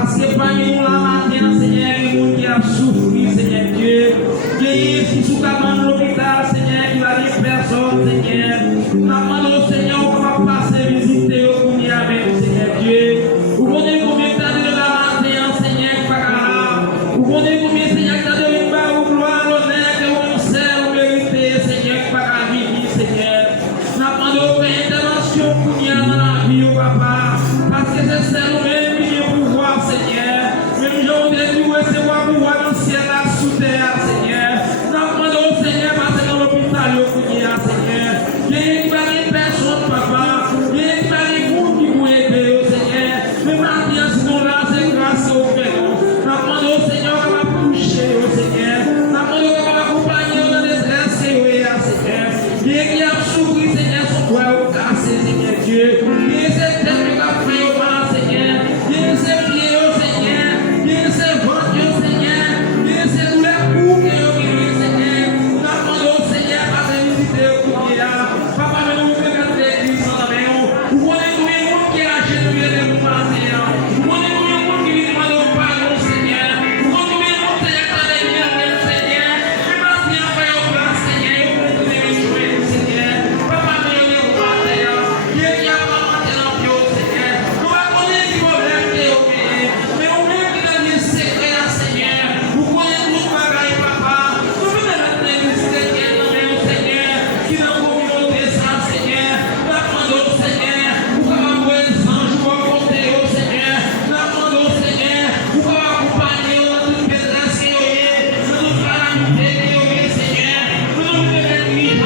Parce que parmi nous, la matin, Seigneur, il y a des gens qui a souffert, Seigneur Dieu. Il y a qui sont dans l'hôpital, Seigneur, qui va des personnes, Seigneur. Nous demandons, Seigneur, on va passer visiter au Kounia avec Seigneur Dieu. Vous connaissez combien de temps de la matin, Seigneur, vous connaissez combien de Seigneur, qui a donné une gloire, l'honneur, que vous sert, vous méritez, Seigneur, qui va vivre, Seigneur. Nous demandons une intervention Kounia dans la vie, papa, parce que c'est ça nous-mêmes qui est pouvoir, Seigneur. Même aujourd'hui, nous recevons pouvoir dans le ciel, là, sous terre, Seigneur. Nous demandons, Seigneur, parce que dans l'hôpital, Kounia, Seigneur. Il y a une personne, papa, il y a une monde qui vous aider, Seigneur. Mais maintenant, si nous là, c'est grâce au Père. Nous demandons, Seigneur, qu'on va toucher, Seigneur. Nous demandons qu'on va accompagner dans les détresse, Seigneur. Il y a qui a souffert, Seigneur, son doigt au cassé, Seigneur Dieu. Il y a cette tête qui a fait au mal, Seigneur. Il y a ces pieds, Seigneur. Il y a ces ventres, Seigneur. Il y a ces douleurs pour que Seigneur. Nous demandons, Seigneur, à visiter au Kounia. Papa, nous faisons l'église en la main. Vous connaissez tous les monde qui a acheté de nous passer. Vous connaissez tous les monde qui nous demandent pardon, Seigneur. Vous connaissez tous les monde qui a acheté de nous, Seigneur. Mais maintenant, on va y avoir, Seigneur. Vous pouvez nous jouer, Seigneur. Papa, nous nous passer. Il y a pas maintenant, Seigneur. Nous allons connaître les problèmes qui ont été. Mais on veut que dans les secrets, Seigneur. Vous connaissez tout le bagage, papa. Nous voulons mettre l'église, Seigneur, qui dans la communauté, Seigneur. Nous demandons, Seigneur, pour avoir les anges, pour compter, Seigneur. Nous demandons, Seigneur, pour accompagner toute détresse, nous nous faire la Seigneur. Nous nous faire l'église,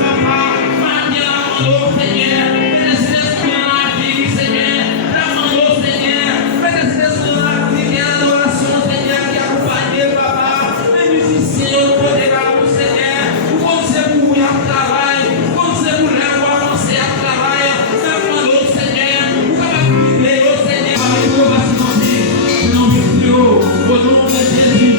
papa. Maintenant, nous demandons, Seigneur, mettez l'esprit dans la vie, Seigneur. Nous demandons, Seigneur, mettez l'esprit dans la vie, qui est l'adoration, Seigneur, qui accompagne, papa. Les musiciens, au côté de vous, Seigneur. Vous connaissez pour vous, à travail. Vous connaissez pour les voir avancer à travail. Nous demandons, Seigneur, vous pouvez prier, Seigneur. Avec vous, va se demander. Nous nous prions au nom de Jésus.